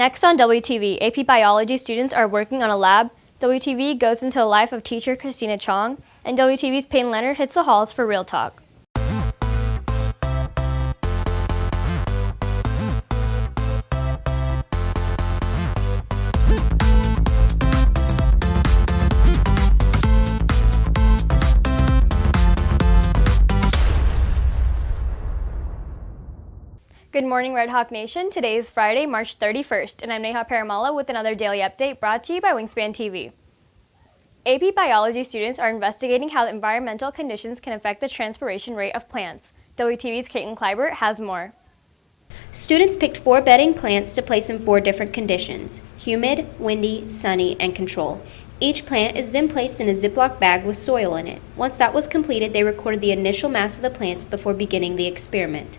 Next on WTV, AP Biology students are working on a lab. WTV goes into the life of teacher Christina Chong, and WTV's Peyton Leonard hits the halls for Real Talk. Good morning, Red Hawk Nation. Today is Friday, March 31st, and I'm Neha Paramala with another daily update brought to you by Wingspan TV. AP Biology students are investigating how environmental conditions can affect the transpiration rate of plants. WTV's Caitlin Kleibert has more. Students picked 4 bedding plants to place in 4 different conditions: humid, windy, sunny, and control. Each plant is then placed in a Ziploc bag with soil in it. Once that was completed, they recorded the initial mass of the plants before beginning the experiment.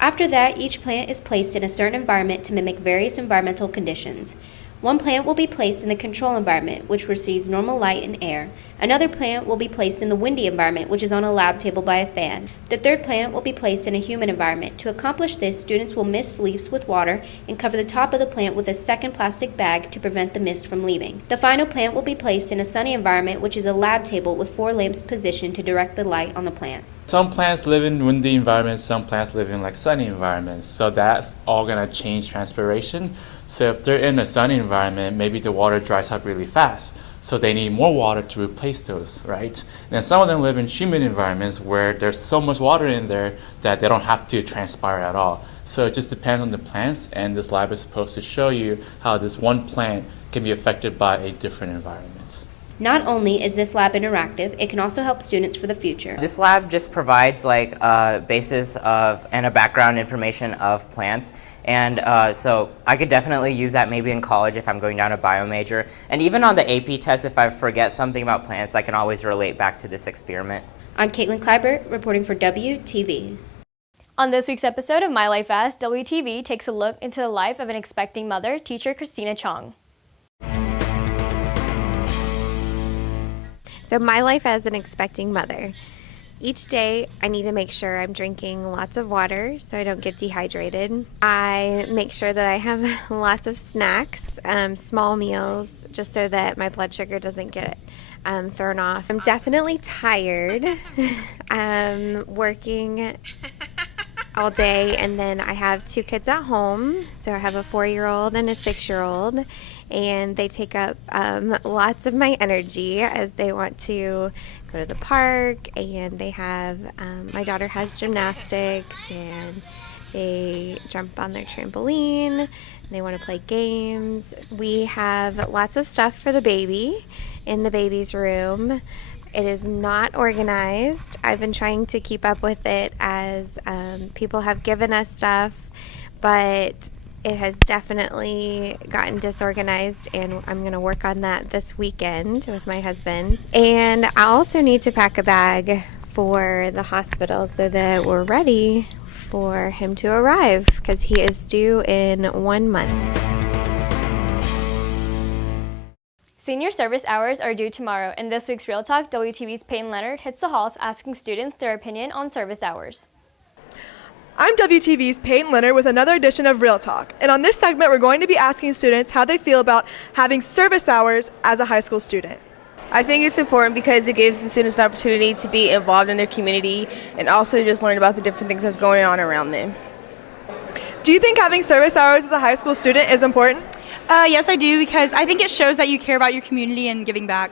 After that, each plant is placed in a certain environment to mimic various environmental conditions. One plant will be placed in the control environment, which receives normal light and air. Another plant will be placed in the windy environment, which is on a lab table by a fan. The third plant will be placed in a humid environment. To accomplish this, students will mist leaves with water and cover the top of the plant with a second plastic bag to prevent the mist from leaving. The final plant will be placed in a sunny environment, which is a lab table with 4 lamps positioned to direct the light on the plants. Some plants live in windy environments, some plants live in sunny environments, so that's all going to change transpiration. So if they're in a sunny environment, maybe the water dries up really fast, so they need more water to replace those, right? And some of them live in humid environments where there's so much water in there that they don't have to transpire at all. So it just depends on the plants, and this lab is supposed to show you how this one plant can be affected by a different environment. Not only is this lab interactive, it can also help students for the future. This lab just provides a basis of and a background information of plants, and so I could definitely use that maybe in college if I'm going down a bio major. And even on the AP test, if I forget something about plants, I can always relate back to this experiment. I'm Caitlin Kleibert, reporting for WTV. On this week's episode of My Life As, WTV takes a look into the life of an expecting mother, teacher Christina Chong. So my life as an expecting mother. Each day I need to make sure I'm drinking lots of water so I don't get dehydrated. I make sure that I have lots of snacks, small meals, just so that my blood sugar doesn't get thrown off. I'm definitely tired. I'm working all day, and then I have 2 kids at home. So I have a 4-year-old and a 6-year-old, and they take up lots of my energy as they want to go to the park, and they have, my daughter has gymnastics, and they jump on their trampoline, and they want to play games. We have lots of stuff for the baby in the baby's room. It is not organized. I've been trying to keep up with it as people have given us stuff, but it has definitely gotten disorganized, and I'm going to work on that this weekend with my husband. And I also need to pack a bag for the hospital so that we're ready for him to arrive, because he is due in 1 month. Senior service hours are due tomorrow. In this week's Real Talk, WTV's Peyton Leonard hits the halls asking students their opinion on service hours. I'm WTV's Peyton Leonard with another edition of Real Talk. And on this segment, we're going to be asking students how they feel about having service hours as a high school student. I think it's important because it gives the students the opportunity to be involved in their community and also just learn about the different things that's going on around them. Do you think having service hours as a high school student is important? Yes, I do, because I think it shows that you care about your community and giving back.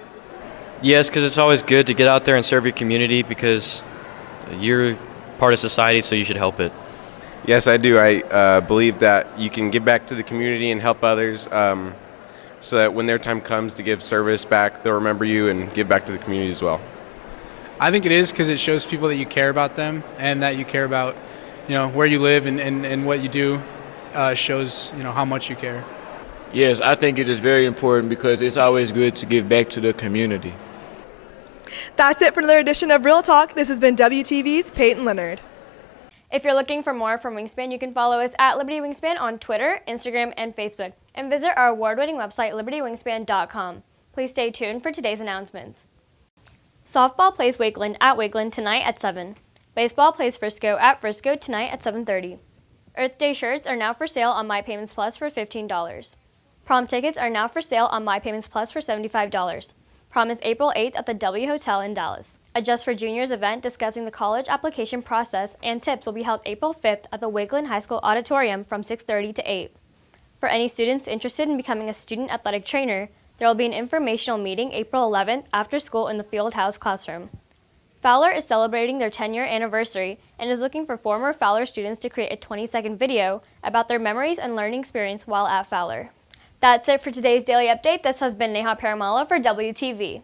Yes, because it's always good to get out there and serve your community, because you're part of society, so you should help it. Yes, I do. I believe that you can give back to the community and help others, so that when their time comes to give service back, they'll remember you and give back to the community as well. I think it is, because it shows people that you care about them and that you care about, where you live and what you do. Shows, how much you care. Yes, I think it is very important, because it's always good to give back to the community. That's it for another edition of Real Talk. This has been WTV's Peyton Leonard. If you're looking for more from Wingspan, you can follow us at Liberty Wingspan on Twitter, Instagram, and Facebook, and visit our award-winning website, libertywingspan.com. Please stay tuned for today's announcements. Softball plays Wakeland at Wakeland tonight at 7. Baseball plays Frisco at Frisco tonight at 7:30. Earth Day shirts are now for sale on My Payments Plus for $15. Prom tickets are now for sale on My Payments Plus for $75. Prom is April 8th at the W Hotel in Dallas. A Just for Juniors event discussing the college application process and tips will be held April 5th at the Wigland High School Auditorium from 6:30 to 8. For any students interested in becoming a student athletic trainer, there will be an informational meeting April 11th after school in the Fieldhouse classroom. Fowler is celebrating their 10-year anniversary and is looking for former Fowler students to create a 20-second video about their memories and learning experience while at Fowler. That's it for today's Daily Update. This has been Neha Paramala for WTV.